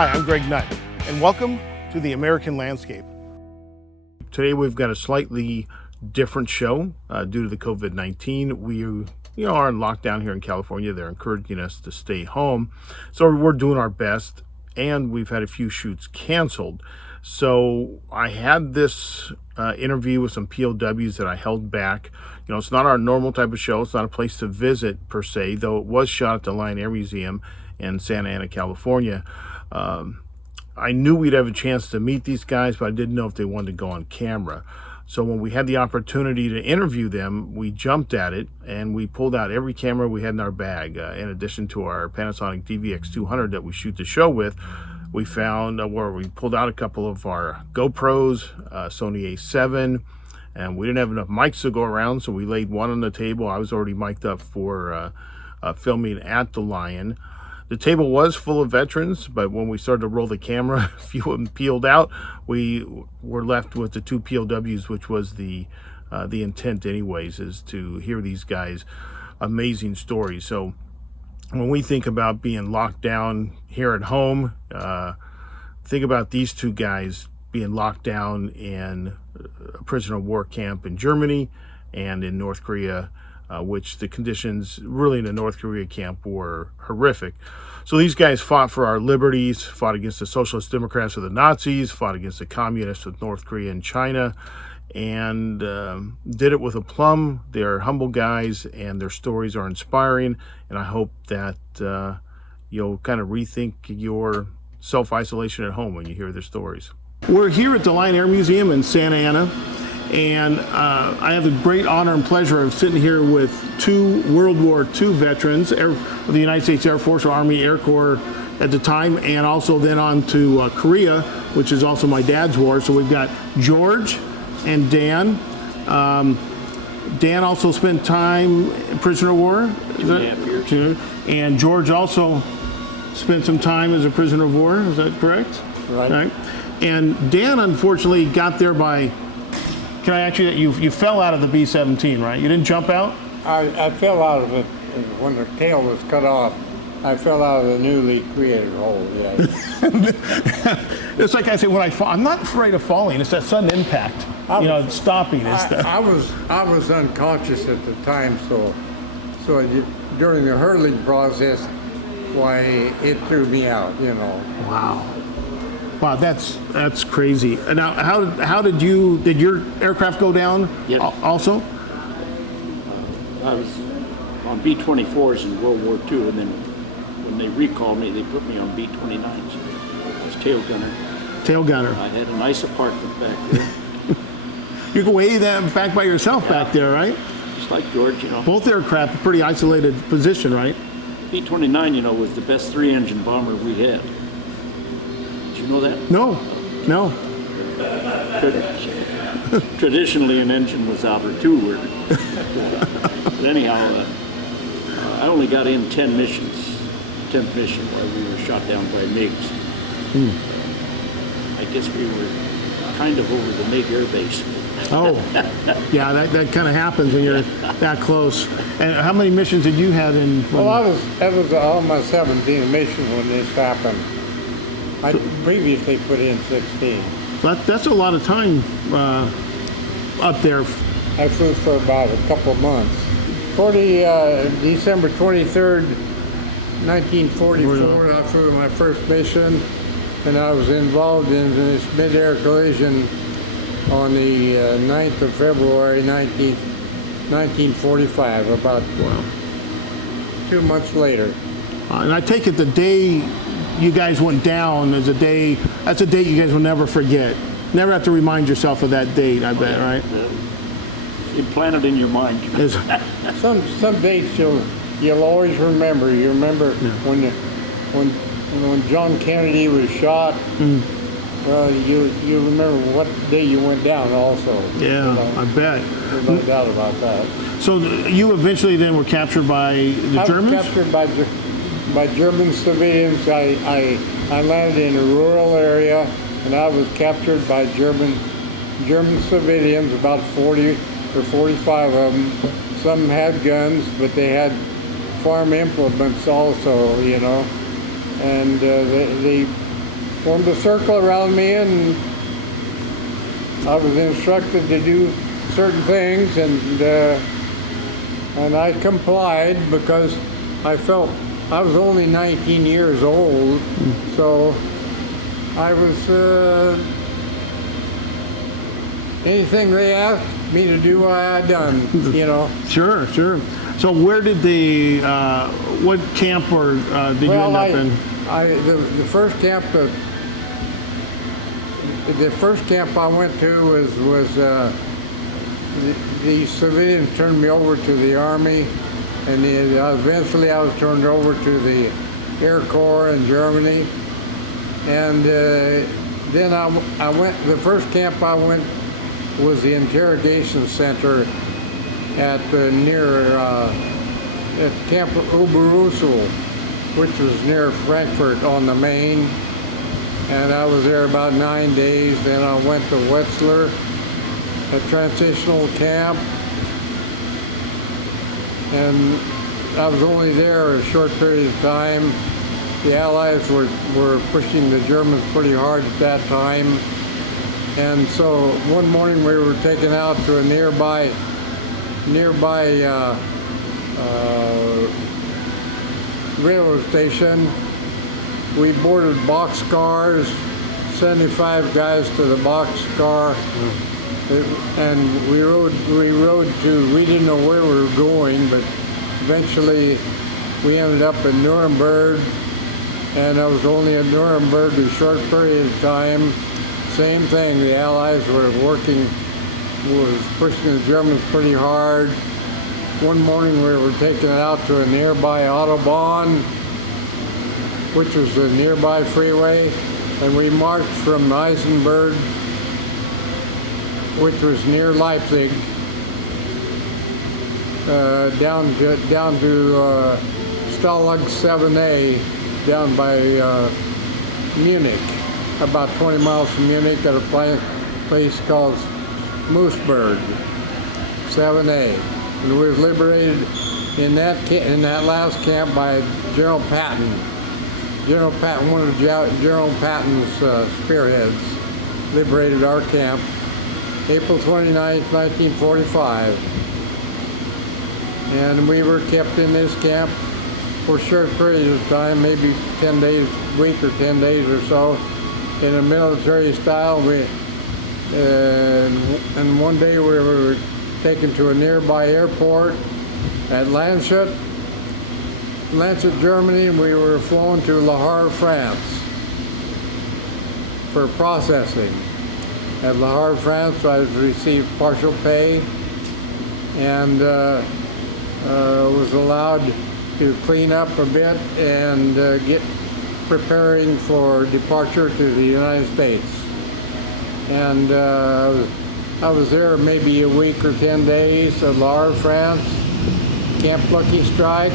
Hi, I'm Greg Nutt, and welcome to the American Landscape. Today we've got a slightly different show due to the COVID-19. We are in lockdown here in California. They're encouraging us to stay home. So we're doing our best, and we've had a few shoots canceled. So I had this interview with some POWs that I held back. You know, it's not our normal type of show. It's not a place to visit per se, though it was shot at the Lion Air Museum in Santa Ana, California. I knew we'd have a chance to meet these guys, but I didn't know if they wanted to go on camera. So when we had the opportunity to interview them, we jumped at it and we pulled out every camera we had in our bag. In addition to our Panasonic DVX200 that we shoot the show with, we found where we pulled out a couple of our GoPros, Sony A7, and we didn't have enough mics to go around, so we laid one on the table. I was already mic'd up for filming at the Lion. The table was full of veterans, but when we started to roll the camera, a few of them peeled out. We were left with the two POWs, which was the intent anyways, is to hear these guys' amazing stories. So when we think about being locked down here at home, think about these two guys being locked down in a prisoner of war camp in Germany and in North Korea, which the conditions really in the North Korea camp were horrific. So these guys fought for our liberties, fought against the Socialist Democrats of the Nazis, fought against the Communists of North Korea and China, and did it with aplomb. They're humble guys, and their stories are inspiring, and I hope that you'll kind of rethink your self-isolation at home when you hear their stories. We're here at the Lion Air Museum in Santa Ana, and I have the great honor and pleasure of sitting here with two World War II veterans of the United States Air Force or Army Air Corps at the time, and also then on to Korea, which is also my dad's war. So we've got George and Dan. Dan also spent time in prisoner of war. 2.5 years. And George also spent some time as a prisoner of war. Is that correct? Right. And Dan unfortunately got there by, can I actually, you fell out of the B-17, right? You didn't jump out? I fell out of it when the tail was cut off. I fell out of the newly created hole, yeah. It's like I say, when I fall, I'm not afraid of falling. It's that sudden impact, stopping. I was unconscious at the time, so during the hurling process, why it threw me out, Wow, that's crazy. And now, how did your aircraft go down? Yes. Also? I was on B-24s in World War II, and then when they recalled me, they put me on B-29s. I was tail gunner. Tail gunner. I had a nice apartment back there. You go way back by yourself back there, right? Just like George, Both aircraft, a pretty isolated position, right? B-29, was the best three-engine bomber we had. Did you know that? No. Traditionally, an engine was out or two. But anyhow, I only got in 10 missions. 10th mission while we were shot down by MiGs. I guess we were kind of over the MiG air base. Oh, yeah, that kind of happens when you're that close. And how many missions did you have in? Well, that was on my 17th mission when this happened. I previously put in 16. That's a lot of time up there. I flew for about a couple of months. December 23rd, 1944, I flew my first mission, and I was involved in this mid-air collision on the 9th of February, 1945, about 2 months later. And I take it the day you guys went down is that's a date you guys will never forget. Never have to remind yourself of that date, I bet, right? Implanted in your mind. Some dates you'll always remember. You remember when John Kennedy was shot. Well, you remember what day you went down also. Yeah, I bet. There's no doubt about that. So you eventually then were captured by the Germans? I was captured by German civilians. I landed in a rural area, and I was captured by German civilians, about 40 or 45 of them. Some had guns, but they had farm implements also, And formed a circle around me, and I was instructed to do certain things, and I complied because I felt I was only 19 years old, so I was anything they asked me to do, I had done, you know. Sure. So where did what camp or did you end up in? The first camp I went to was the civilians turned me over to the Army, and eventually I was turned over to the Air Corps in Germany. And then I went, the first camp I went was the interrogation center at Camp Oberursel, which was near Frankfurt on the Main. And I was there about 9 days. Then I went to Wetzlar, a transitional camp, and I was only there a short period of time. The Allies were pushing the Germans pretty hard at that time, and so one morning we were taken out to a nearby railroad station. We boarded boxcars, 75 guys to the boxcar, and we rode to, we didn't know where we were going, but eventually we ended up in Nuremberg, and I was only in Nuremberg a short period of time. Same thing, the Allies was pushing the Germans pretty hard. One morning we were taken out to a nearby Autobahn, which was a nearby freeway, and we marched from Eisenberg, which was near Leipzig, down to Stalag 7A, down by Munich, about 20 miles from Munich, at a place called Moosburg, 7A. And we were liberated in that last camp by General Patton. General Patton, one of General Patton's spearheads, liberated our camp April 29, 1945. And we were kept in this camp for a short period of time, maybe 10 days, a week or 10 days or so, in a military style. And one day we were taken to a nearby airport at Landshut, Germany, and we were flown to Le Havre, France for processing. At Le Havre, France, I received partial pay and was allowed to clean up a bit and get preparing for departure to the United States. And I was there maybe a week or 10 days at Le Havre, France, Camp Lucky Strike,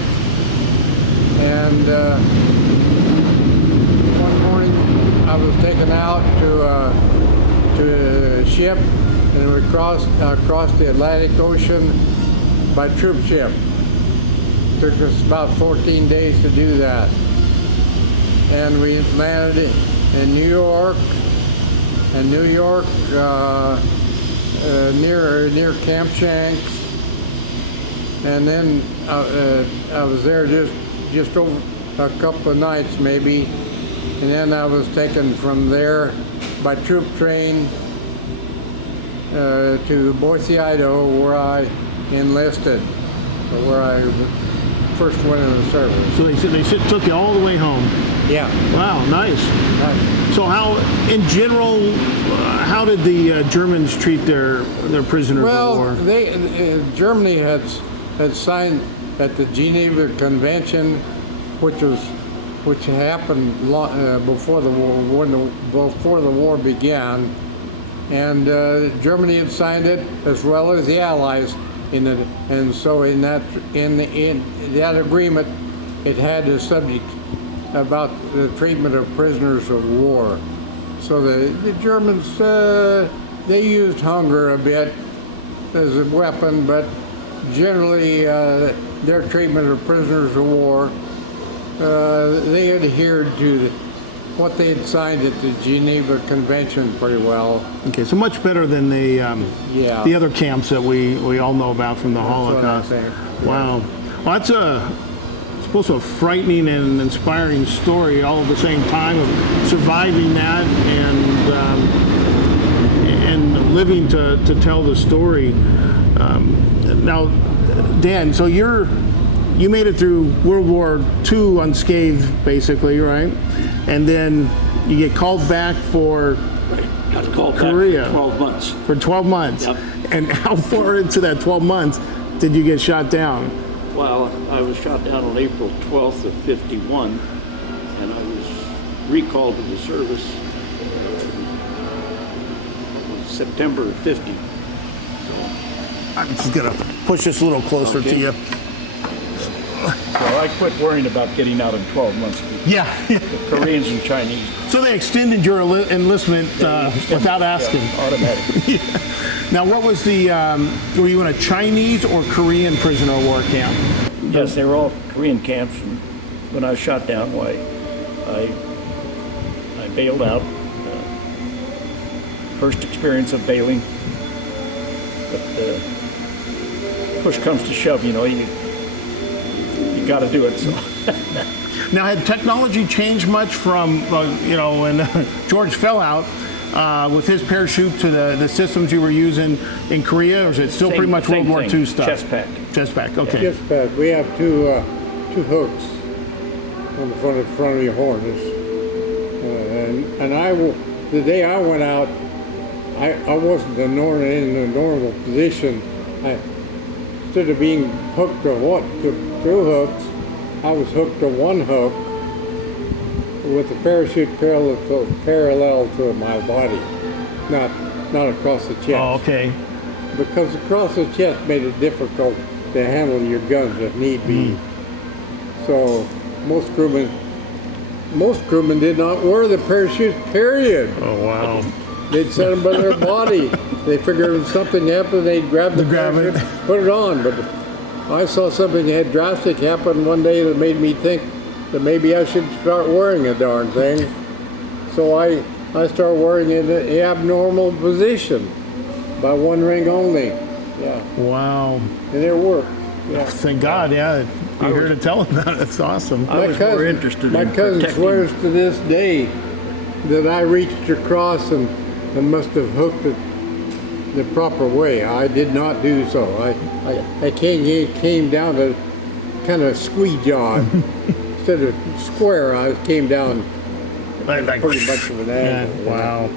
and one morning I was taken out to a ship, and we crossed the Atlantic Ocean by troop ship. It took us about 14 days to do that, and we landed in New York. And New York, near Camp Shanks, and then I was there just over a couple of nights maybe, and then I was taken from there by troop train to Boise, Idaho, where I enlisted, where I first went into the service. So they took you all the way home. Yeah. Wow, nice. So how, in general, how did the Germans treat their prisoners of war? Well, Germany had signed at the Geneva Convention, which happened before the war began, and Germany had signed it as well as the Allies and so in that agreement, it had a subject about the treatment of prisoners of war. So the Germans, they used hunger a bit as a weapon, but generally their treatment of prisoners of war, they adhered to what they had signed at the Geneva Convention pretty well. Okay, so much better than the Yeah. the other camps that we all know about from the That's what I Holocaust. think. Wow. Well, that's I suppose a frightening and inspiring story all at the same time of surviving that and living to tell the story. Now, Dan, so you made it through World War II unscathed, basically, right? And then you get called back for Got called Korea. back for 12 months. For 12 months. Yep. And how far into that 12 months did you get shot down? Well, I was shot down on April 12th of 51, and I was recalled to the service September of 50. I'm just going to push this a little closer to Okay. you. So I quit worrying about getting out in 12 months. Yeah. The Koreans and Chinese. So they extended your enlistment without asking. Yeah, automatic. Now, what was the, were you in a Chinese or Korean prisoner of war camp? Yes, they were all Korean camps, and when I was shot down, why, I bailed out. First experience of bailing, but push comes to shove, you got to do it. So. Now, had technology changed much from, when George fell out with his parachute to the systems you were using in Korea, or is it still pretty much World War II stuff? Chest pack. Chest pack, okay. Chest pack. We have two hooks on the front of your harness, the day I went out, I wasn't in the normal position. Instead of being hooked to two hooks, I was hooked to one hook with the parachute parallel to my body, not across the chest. Oh, okay. Because across the chest made it difficult to handle your guns if need be. So most crewmen did not wear the parachutes, period. Oh, wow. They'd set them by their body. They figured if something happened, they'd grab the parachute, put it on. But I saw something that had drastic happen one day that made me think that maybe I should start wearing a darn thing. So I started wearing it in an abnormal position by one ring only. Yeah. Wow. And it worked. Yeah. Thank God, yeah. You're here to tell them that. That's awesome. I was more interested my in cousin protecting. swears to this day that I reached across and must have hooked it the proper way. I did not do so. I came down to kind of squee jawed. Instead of square, I came down Like, pretty much of an angle. yeah, wow.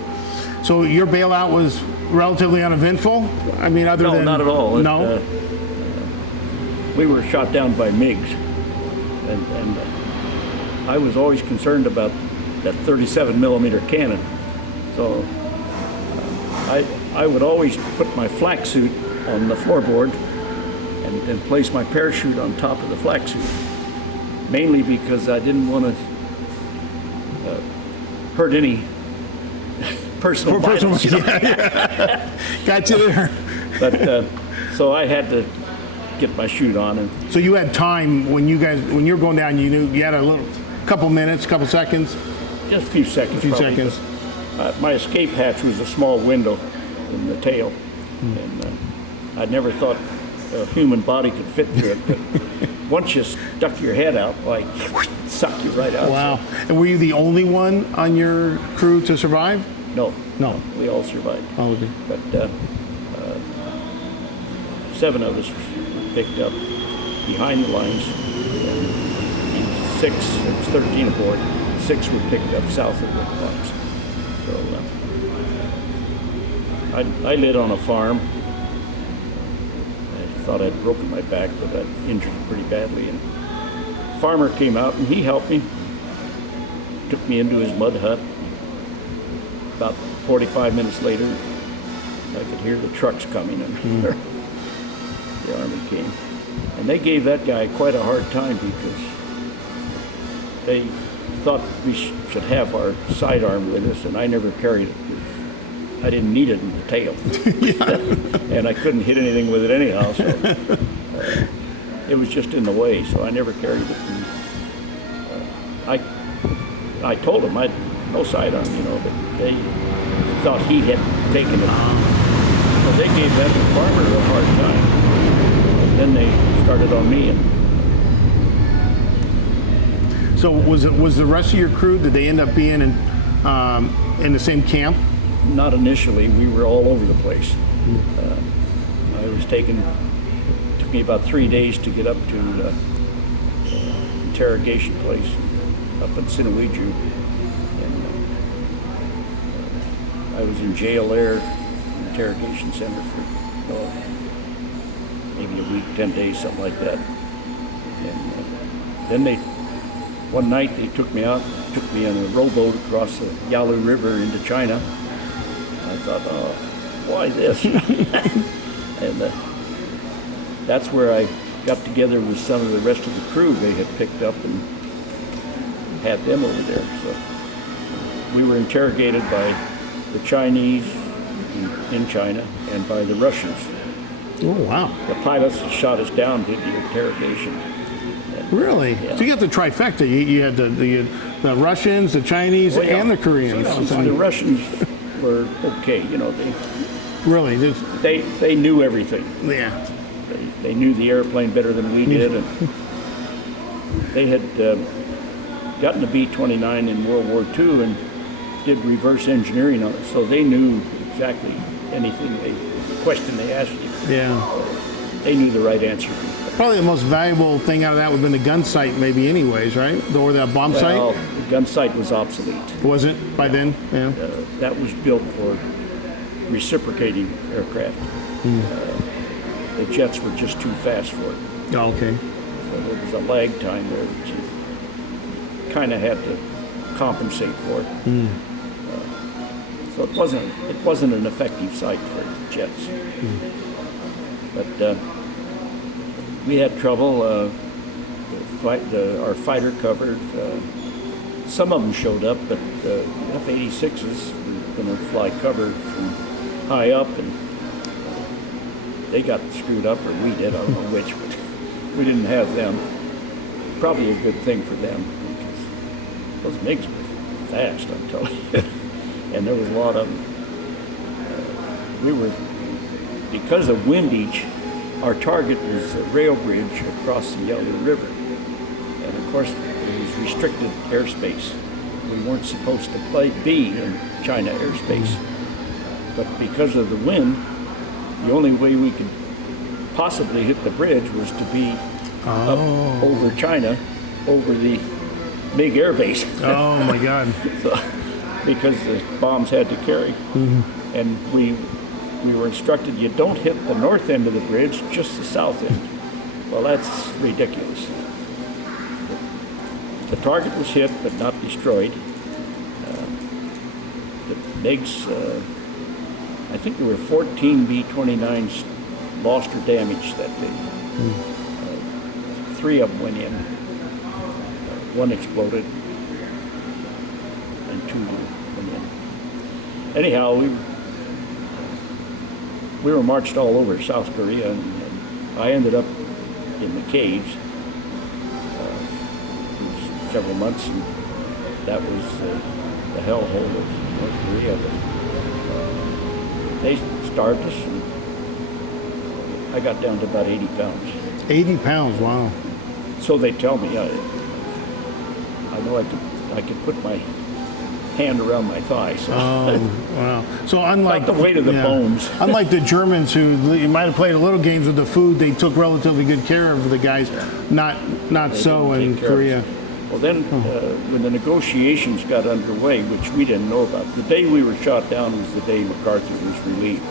So your bailout was relatively uneventful? I mean, other No, than... not at all. No? We were shot down by MiGs, and I was always concerned about that 37 millimeter cannon. So I would always put my flak suit on the floorboard and place my parachute on top of the flak suit, mainly because I didn't want to hurt any personal violence. Yeah. Got you there. But so I had to get my chute on, and So you had time when you were going down, you knew you had couple minutes, couple seconds? just a few seconds. A few probably, seconds. but, my escape hatch was a small window in the tail, and I never thought a human body could fit through it. But once you stuck your head out, like suck you right out. Wow. And were you the only one on your crew to survive? No, No. we all survived. Oh, okay. But 7 of us were picked up behind the lines. And 6, there was 13 aboard. 6 were picked up south of the lines. So I lived on a farm. I thought I'd broken my back, but I injured it pretty badly. And a farmer came out and he helped me. Took me into his mud hut. About 45 minutes later, I could hear the trucks coming, and the Army came. And they gave that guy quite a hard time because they thought we should have our sidearm with us, and I never carried it. I didn't need it in the tail. And I couldn't hit anything with it anyhow, so it was just in the way, so I never carried it. And, I told him I'd no sidearm, but they thought he had taken it. So they gave that farmer a hard time. And then they started on me. And So was the rest of your crew? Did they end up being in the same camp? not initially. We were all over the place. I was took me about 3 days to get up to the interrogation place up in Sinawiju. And I was in jail there, interrogation center for maybe a week, 10 days, something like that. And then one night they took me out, took me on a rowboat across the Yalu River into China. I thought, oh, why this? And that's where I got together with some of the rest of the crew they had picked up and had them over there. So we were interrogated by the Chinese in China and by the Russians. Oh, wow. The pilots that shot us down did the interrogation. Really? Yeah. So you got the trifecta. You had the Russians, the Chinese, Well, yeah. and the Koreans. The Russians were okay, Really? they knew everything. Yeah. They knew the airplane better than we did, and they had gotten a B-29 in World War II and did reverse engineering on it, so they knew exactly anything question they asked you. Yeah. They knew the right answer. Probably the most valuable thing out of that would have been the gun sight, maybe, anyways, right? Or the bomb Well, sight? the gun sight was obsolete. Was it by then? Yeah. That was built for reciprocating aircraft. The jets were just too fast for it. Oh, okay. So there was a lag time there that you kind of had to compensate for. So it wasn't an effective sight for jets. But we had trouble. Our fighter covered. Some of them showed up, but F-86s were going to fly cover from high up, and they got screwed up, or we did. I don't know which, but we didn't have them. Probably a good thing for them, because those MiGs were fast, I'm telling you. And there was a lot of them. Because of windage, our target was a rail bridge across the Yalu River. And of course, it was restricted airspace. We weren't supposed to be in China airspace. But because of the wind, the only way we could possibly hit the bridge was to be up over China, over the big air base. Oh, my God. So, because the bombs had to carry. And we were instructed, you don't hit the north end of the bridge, just the south end. Well, that's ridiculous. The target was hit, but not destroyed. The MiGs, I think there were 14 B-29s lost or damaged that day. 3 of them went in. 1 exploded, and 2 went in. Anyhow, we were marched all over South Korea, and I ended up in the caves for several months, and that was the hellhole of North Korea. But they starved us, and I got down to about 80 pounds. 80 pounds, wow. So they tell me. I know I could put my hand around my thigh. So. Oh, wow. So unlike Not the weight of the bones. Unlike the Germans, who you might have played a little games with the food, they took relatively good care of the guys. Not so in Korea. Well, then when the negotiations got underway, which we didn't know about, the day we were shot down was the day MacArthur was relieved.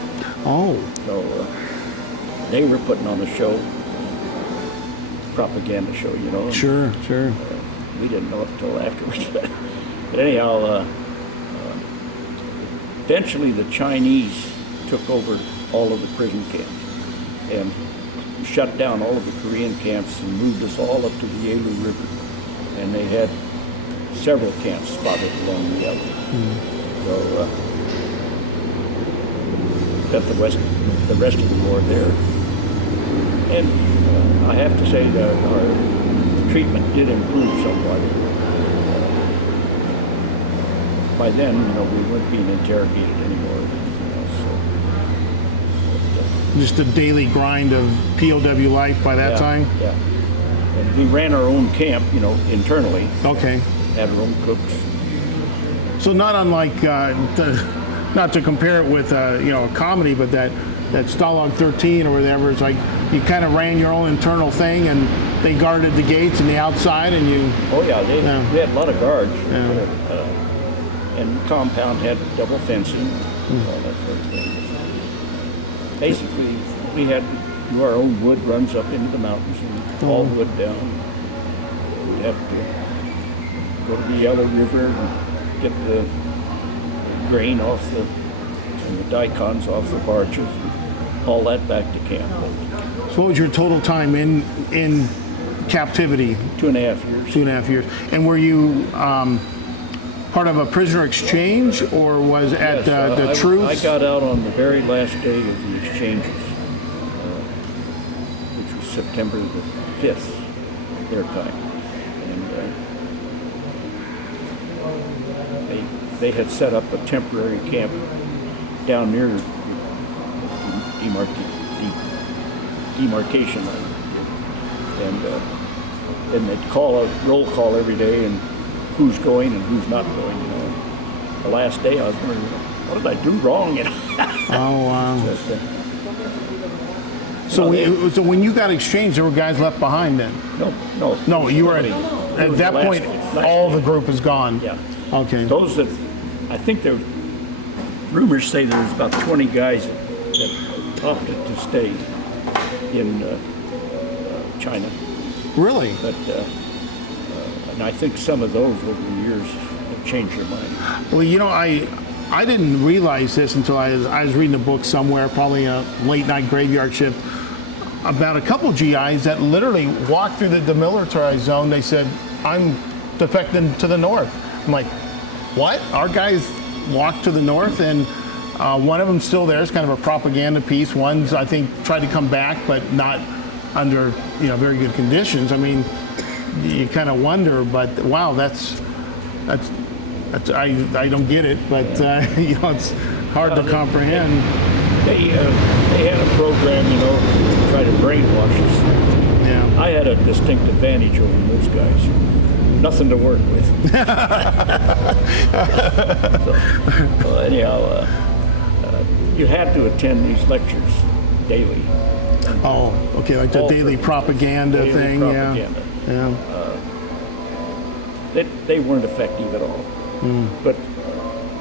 Oh. So they were putting on a show, propaganda show, Sure. We didn't know it until afterwards. But anyhow, eventually the Chinese took over all of the prison camps and shut down all of the Korean camps and moved us all up to the Yalu River. And they had several camps spotted along the Yalu. So got the rest of the war there. And I have to say that our treatment did improve somewhat. by then, we weren't being interrogated anymore or anything else. So, Just a daily grind of POW life by that time? Yeah. And we ran our own camp, internally. Okay. Had our own cooks. So not unlike, not to compare it with, a comedy, but that Stalag 13 or whatever, it's like you kind of ran your own internal thing and they guarded the gates and the outside and you... Oh yeah, we had a lot of guards. Yeah. And the compound had double fencing, all that sort of thing. Basically, we had to do our own wood runs up into the mountains and haul wood down. We'd have to go to the Yellow River and get the grain off and the daikons off the barges and haul that back to camp. So what was your total time in captivity? 2.5 years. 2.5 years. And were you part of a prisoner exchange or was at the truce? I got out on the very last day of the exchanges, which was September the 5th, their time. And they had set up a temporary camp down near the demarcation line. And they'd call a roll call every day and who's going and who's not going. The last day I was wondering, what did I do wrong? Oh, wow. But, so when you got exchanged, there were guys left behind then? No, you were at that point, all the group is gone? Yeah. Okay. Those that, I think there, rumors say there was about 20 guys that opted to stay in China. Really? But, and I think some of those over the years have changed their mind. Well, I didn't realize this until I was reading a book somewhere, probably a late night graveyard shift, about a couple GIs that literally walked through the demilitarized zone. They said, I'm defecting to the north. I'm like, what? Our guys walked to the north? And one of them's still there. It's kind of a propaganda piece. One's, I think, tried to come back, but not under very good conditions. I mean, you kind of wonder, but wow, that's I don't get it, but it's hard to comprehend. They had a program, to try to brainwash us. Yeah. I had a distinct advantage over those guys. Nothing to work with. so anyhow, you had to attend these lectures daily. Oh, okay, like the daily propaganda thing, propaganda. Yeah. They weren't effective at all. But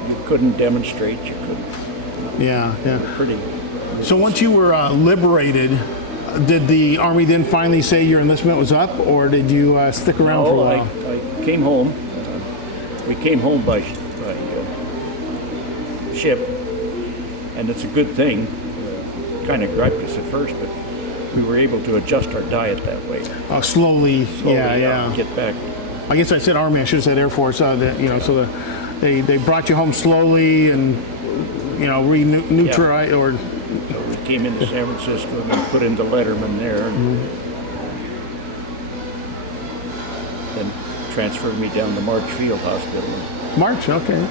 you couldn't demonstrate, you couldn't. Yeah. Pretty. So once you were liberated, did the Army then finally say your enlistment was up, or did you stick around for a while? I came home. We came home by ship, and it's a good thing. Kind of griped us at first, but we were able to adjust our diet that way. Slowly, yeah. Get back. I guess I said Army. I should have said Air Force. So they brought you home slowly and neutralize or. So we came into San Francisco and put into Letterman there, and then transferred me down to March Field Hospital. March, okay.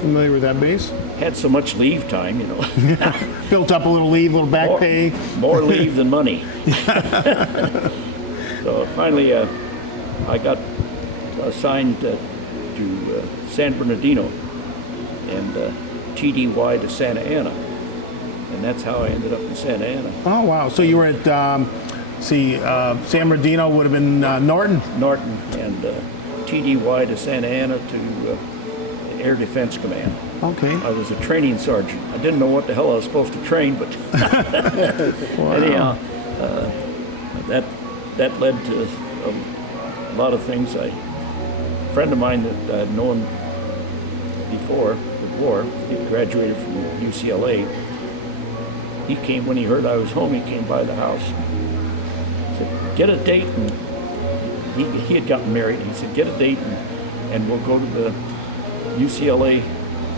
Familiar with that base? Had so much leave time, Built up a little leave, a little back pay. More leave than money. So finally, I got assigned to San Bernardino and TDY to Santa Ana. And that's how I ended up in Santa Ana. Oh, wow. So you were at, San Bernardino would have been Norton? Norton, and TDY to Santa Ana to Air Defense Command. Okay. I was a training sergeant. I didn't know what the hell I was supposed to train, but anyhow, that led to a lot of things. A friend of mine that I'd known before the war, he graduated from UCLA. He came when he heard I was home. He came by the house. He said, "Get a date," and he had gotten married. He said, "Get a date, and we'll go to the UCLA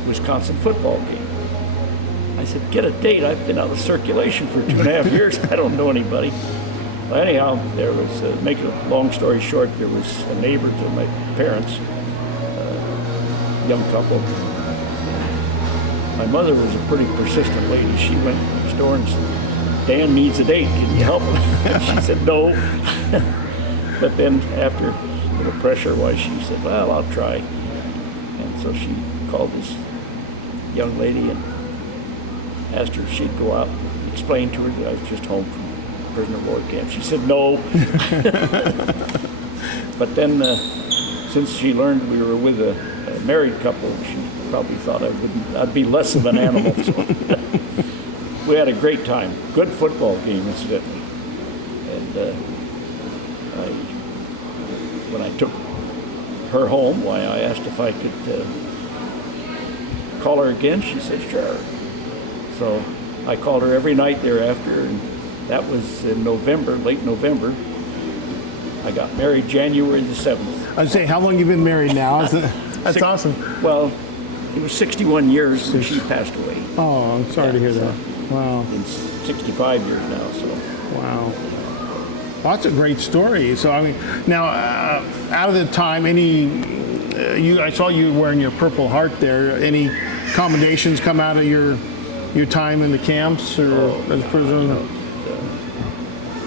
Wisconsin football game." I said, "Get a date? I've been out of circulation for 2.5 years. I don't know anybody." Well, anyhow, there was, make a long story short, there was a neighbor to my parents young couple. My mother was a pretty persistent lady. She went next door and said, Dan needs a date, can you help him? She said no. But then after a little pressure, why she said, well, I'll try. And so she called this young lady and asked her if she'd go out and explain to her that I was just home from prisoner of war camp. She said no. But then since she learned we were with a married couple, she probably thought I'd be less of an animal. So we had a great time. Good football game, incidentally. And when I took her home, why I asked if I could call her again. She said sure. So I called her every night thereafter, and that was in November, late November. I got married January the 7th. I'd say, how long you been married now? That's awesome. Well, it was 61 years when she passed away. Oh, I'm sorry to hear that. Wow. In 65 years now, so. Wow. Well, that's a great story. So, I mean, now, out of the time, I saw you wearing your Purple Heart there. Any commendations come out of your time in the camps or as prisoner?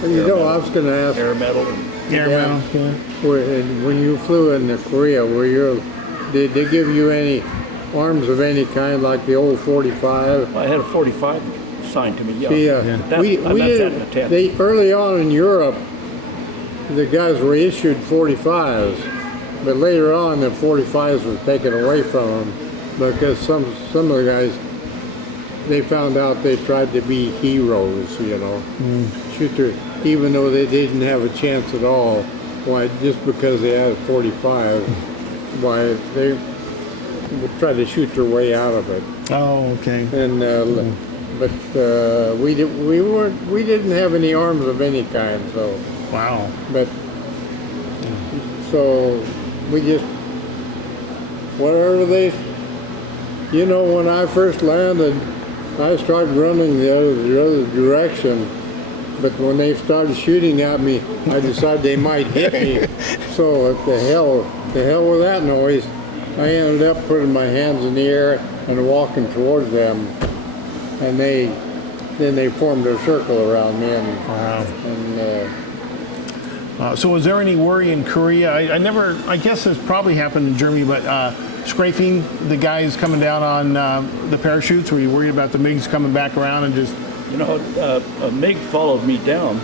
I was going to ask. Air medal. Air medal. When you flew into Korea, did they give you any arms of any kind, like the old 45? I had a 45 signed to me. Yeah. We did. Early on in Europe, the guys were issued 45s, but later on, the 45s were taken away from them because some of the guys, they found out they tried to be heroes, shooter, even though they didn't have a chance at all. Why, just because they had a 45, why they would try to shoot their way out of it. Oh, okay. And but we didn't have any arms of any kind, so. Wow. But so we just whatever they, when I first landed, I started running the other direction. But when they started shooting at me, I decided they might hit me. So the hell with that noise. I ended up putting my hands in the air and walking towards them, and then they formed a circle around me. Wow. And so was there any worry in Korea? I guess this probably happened in Germany, but strafing the guys coming down on the parachutes? Were you worried about the MiGs coming back around and just? A MiG followed me down,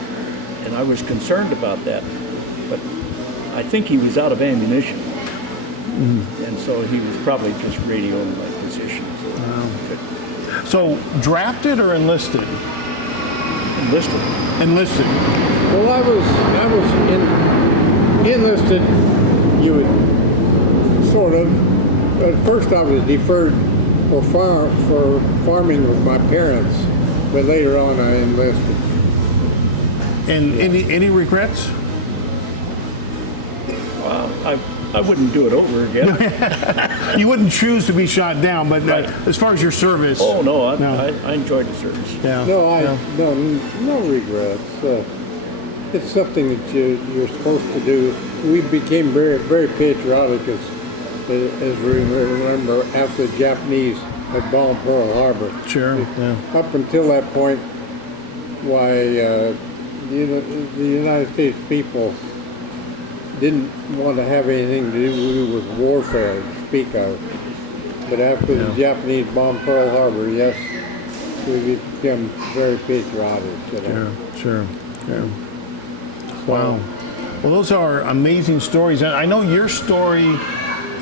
and I was concerned about that. But I think he was out of ammunition. And so he was probably just radioing my position. So drafted or enlisted? Enlisted. Enlisted. Well, I was enlisted. You would sort of. At first, I was deferred for farming with my parents, but later on, I enlisted. And any regrets? I wouldn't do it over again. You wouldn't choose to be shot down, but Right. As far as your service. Oh no, I enjoyed the service. Yeah. No regrets. It's something that you're supposed to do. We became very, very patriotic as we remember after the Japanese had bombed Pearl Harbor. Sure. Yeah. Up until that point, why the United States people didn't want to have anything to do with warfare to speak of. But after the Japanese bombed Pearl Harbor, yes, we became very patriotic. Sure. Yeah. Wow. Well, those are amazing stories. And I know your story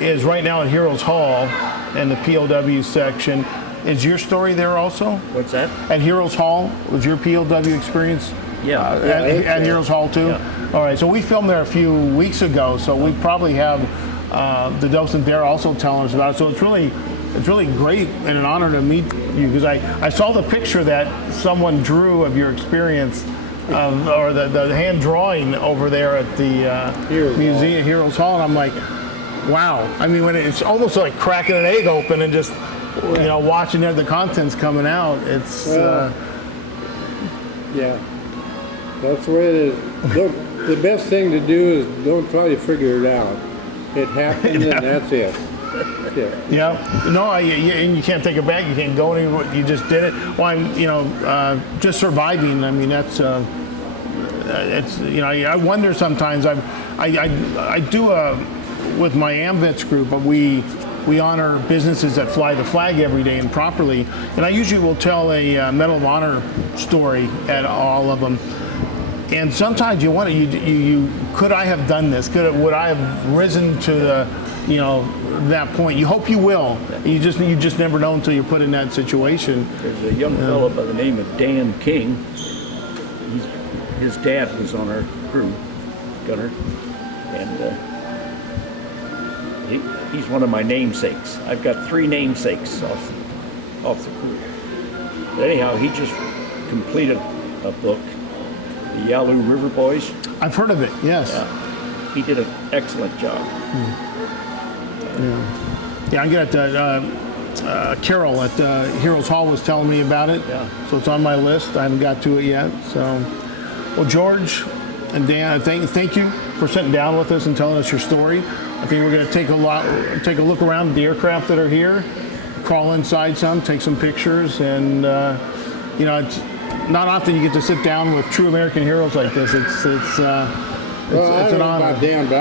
is right now at Heroes Hall in the POW section. Is your story there also? What's that? At Heroes Hall? Was your POW experience at Heroes Hall too? Yeah. All right, so we filmed there a few weeks ago, so we probably have the docent there also telling us about it. So it's really great and an honor to meet you, because I saw the picture that someone drew of your experience, or the hand drawing over there at the museum, Heroes Hall, and I'm like, wow. I mean, when it's almost like cracking an egg open and just watching the contents coming out. It's yeah, that's the way it is. Look, the best thing to do is don't try to figure it out. It happened, and that's it. Yeah. Yeah. No, and you can't take it back. You can't go anywhere. You just did it. Well, I'm, just surviving. I mean, that's, it's, I wonder sometimes. I do with my AMVETS group, but we honor businesses that fly the flag every day and properly. And I usually will tell a Medal of Honor story at all of them. And sometimes you wonder, you could I have done this? Would I have risen to the, that point? You hope you will. You just never know until you're put in that situation. There's a young fellow by the name of Dan King. His dad was on our crew, gunner, and he's one of my namesakes. I've got 3 namesakes off the crew. But anyhow, he just completed a book, the Yalu River Boys. I've heard of it. Yes. He did an excellent job. Yeah, I got Carol at Heroes Hall was telling me about it. Yeah. So it's on my list. I haven't got to it yet. So, well, George and Dan, thank you for sitting down with us and telling us your story. I think we're going to take a look around at the aircraft that are here, crawl inside some, take some pictures, and it's not often you get to sit down with true American heroes like this. It's an honor. About Dan, but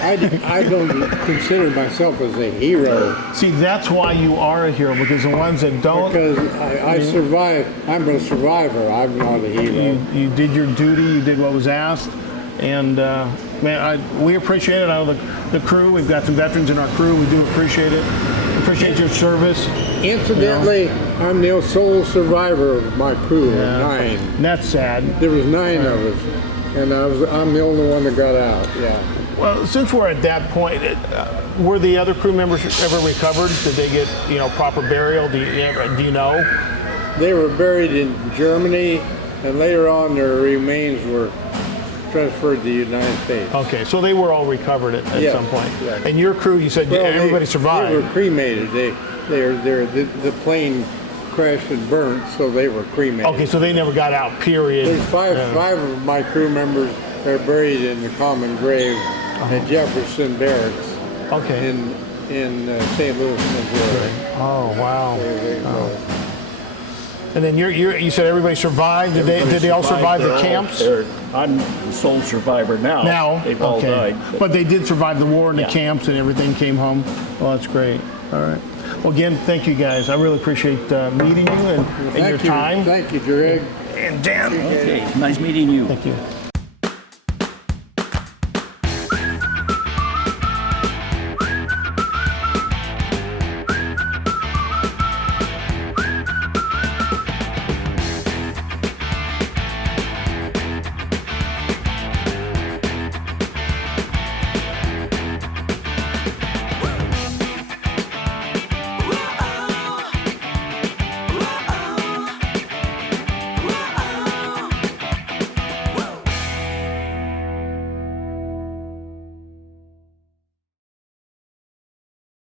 I don't consider myself as a hero. See, that's why you are a hero, because the ones that don't. Because I survived. I'm a survivor. I'm not a hero. You did your duty. You did what was asked, and man, we appreciate it. I know the crew. We've got some veterans in our crew. We do appreciate it. Appreciate your service. Incidentally, I'm the sole survivor of my crew of 9. And that's sad. There was 9 of us, and I'm the only one that got out. Yeah. Well, since we're at that point, were the other crew members ever recovered? Did they get proper burial? Do you know? They were buried in Germany, and later on their remains were transferred to the United States. Okay, so they were all recovered at some point. Yeah. And your crew, you said everybody survived. They were cremated. The plane crashed and burnt, so they were cremated. Okay, so they never got out. Period. There's five of my crew members are buried in the common grave at Jefferson Barracks. Okay. In St. Louis, Missouri. Oh wow. Oh. And then you said everybody survived. Did they all survive the camps? I'm the sole survivor now. Now, they've all died. But they did survive the war and the camps and everything, came home. Well, that's great. All right. Well, again, thank you guys. I really appreciate meeting you and your time. Thank you, Greg. And Dan. Okay, nice meeting you. Thank you.